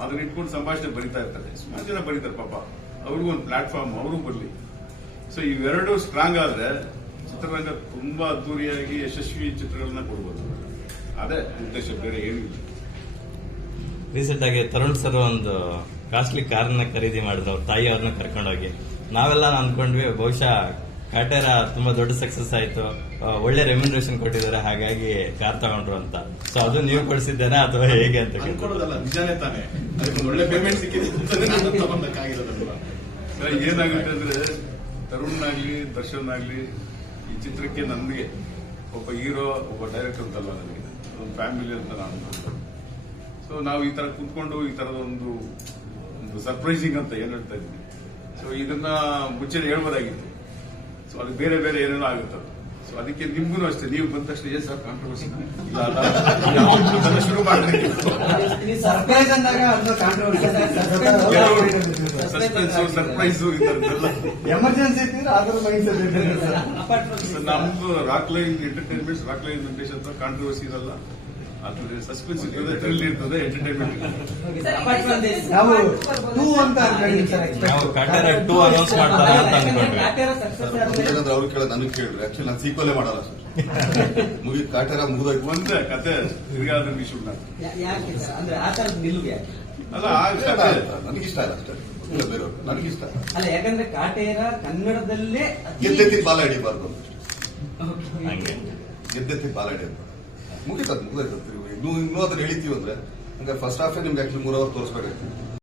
ಅದನ್ನ ಇಟ್ಕೊಂಡು ಸಂಭಾಷಣೆ ಬರಿತಾ ಇರ್ತಾರೆ. ಸುಮಾರು ಜನ ಬರೀತಾರೆ ಪಾಪ. ಅವ್ರಿಗೂ ಒಂದು ಪ್ಲಾಟ್ಫಾರ್ಮ್ ಅವರು ಬರಲಿ. ಸೊ ಇವೆರಡೂ ಸ್ಟ್ರಾಂಗ್ ಆದ್ರೆ ಚಿತ್ರರಂಗ ತುಂಬಾ ಅದ್ದೂರಿಯಾಗಿ ಯಶಸ್ವಿ ಚಿತ್ರಗಳನ್ನ ಕೊಡ್ಬೋದು. ಅದೇ ಉದ್ದೇಶ ಬೇರೆ ಏನಿಲ್ಲ. ರೀಸೆಂಟ್ ಆಗಿ ತರುಣ್ ಸರ್ ಒಂದು ಕಾಸ್ಟ್ಲಿ ಕಾರ್ನ ಖರೀದಿ ಮಾಡಿದ್ರು. ಅವ್ರ ತಾಯಿ ಅವ್ರನ್ನ ಕರ್ಕೊಂಡೋಗಿ. ನಾವೆಲ್ಲ ಅನ್ಕೊಂಡ್ವಿ ಬಹುಶಃ ಕಾಟೇರ ತುಂಬಾ ದೊಡ್ಡ ಸಕ್ಸಸ್ ಆಯ್ತು. ಒಳ್ಳೆ ರೆಮ್ಯುನರೇಷನ್ ಕೊಟ್ಟಿದ್ದಾರೆ ಹಾಗಾಗಿ ಕಾರ್ ತಗೊಂಡ್ರು ಅಂತ. ಸೊ ಅದು ನೀವು ಕೊಡಿಸಿದ್ದೇನಾ ಅಥವಾ ಹೇಗೆ ಅಂತ. ಅನ್ಕೊಳ್ಳೋದಲ್ಲ ನಿಜಾನೇ ತಾನೆ. ಅದಕ್ಕೆ ಒಳ್ಳೆ ಪೇಮೆಂಟ್ ಸಿಕ್ಕಿದೆ ನಾನು ತಗೊಂಡಕ್ಕಾಗಿರೋದಲ್ವಾ ಏನಾಗುತ್ತೆ ಅಂದ್ರೆ ತರುಣ್ ಆಗ್ಲಿ ದರ್ಶನ್ ಆಗ್ಲಿ ಈ ಚಿತ್ರಕ್ಕೆ ನನಗೆ ಒಬ್ಬ ಹೀರೋ ಒಬ್ಬ ಡೈರೆಕ್ಟರ್ ಅಂತಲ್ಲ ನನಗೆ ಒಂದು ಫ್ಯಾಮಿಲಿ ಅಂತ ನಾನು ಸೊ ನಾವು ಈ ತರ ಕುತ್ಕೊಂಡು ಈ ತರದ ಒಂದು ಒಂದು ಸರ್ಪ್ರೈಸಿಂಗ್ ಅಂತ ಏನ್ ಹೇಳ್ತಾ ಇದ್ವಿ ಸೊ ಇದನ್ನ ಮುಚ್ಚಿನ ಹೇಳ್ಬೋದಾಗಿತ್ತು. ಸೊ ಅದು ಬೇರೆ ಬೇರೆ ಏನೇನೋ ಆಗುತ್ತೆ ಸೊ ಅದಕ್ಕೆ ನಿಮ್ಗೂ ಅಷ್ಟೇ ನೀವು ಬಂದ ತಕ್ಷಣ ಏನ್ ಸರ್ ಕಾಂಟ್ರವರ್ಸಿ ಇಲ್ಲ ಅಲ್ಲ ಶುರು ಸರ್ಪ್ರೈಸ್ ಸರ್ಪ್ರೈಸು ಎಮರ್ಜೆನ್ಸಿ ನಮ್ದು Rockline entertainment Rockline Venkatesh ಅಂತ ಕಾಂಟ್ರವರ್ಸಿ ಇರಲ್ಲ. ಅದ್ರ ಸಸ್ಪೆನ್ಸ್ ಇರ್ತದೆ ಥ್ರಿಲ್ ಇರ್ತದೆ ಎಂಟರ್ಟೈನ್ಮೆಂಟ್ ನಾವು ಟೂ ಅಂತ ಅನ್ಕೊಂಡಿದ್ದೀವಿ ಸರ್ ನಾವು ಕಾಟೇರ ಟೂ ಅನೌನ್ಸ್ ಮಾಡ್ತಾರೆ ಅಂತ ಅನ್ಕೊಂಡ್ವಿ. ಯಾಕಂದ್ರೆ ಅವ್ರು ಕೇಳ ನನಗೆ ಕೇಳಿದ್ರೆ. ಆಕ್ಚುಲಿ ನಾನು ಸೀಕ್ವಲೇ ಮಾಡಲ್ಲ ಸರ್ ಮುಗಿ ಕಾಟೇರ ಮುಗಿದು ಒಂದೇ ಕತೆ ತಿರ್ಗಾ ಅದನ್ನ ಇಶ್ಯೂ ಯಾಕೆ ಸರ್ ಅಂದ್ರೆ ಆ ನಿಲುವು ಯಾಕೆ ಅಲ್ಲ ನನಗಿಷ್ಟ ಅಷ್ಟೇ. ಬೇರೆಯವ್ರು ನನಗಿಷ್ಟ ಅಲ್ಲ. ಯಾಕಂದ್ರೆ ಕಾಟೇರ ಕನ್ನಡದಲ್ಲೇ ಗೆದ್ದೆತ್ತಿ ಬಾಲ ಹಿಡಿಬಾರ್ದು ಗೆದ್ದೆತ್ತಿ ಬಾಲ ಹಿಡಿಯಬಾರ್ದು. ಮುಗಿತದ್ ಮುಗಿದೋಯ್ತು ಇನ್ನೂ ಇನ್ನೂ ಅದ್ರ ಎಳಿತೀವಿ ಅಂದ್ರೆ ಹಂಗೆ ಫಸ್ಟ್ ಹಾಫೇ ನಿಮ್ಗೆ ಆಕ್ಚುಲಿ ಮೂರ್ ಅವರ್ ತೋರಿಸ್ಬೇಕಾಗ್ತದೆ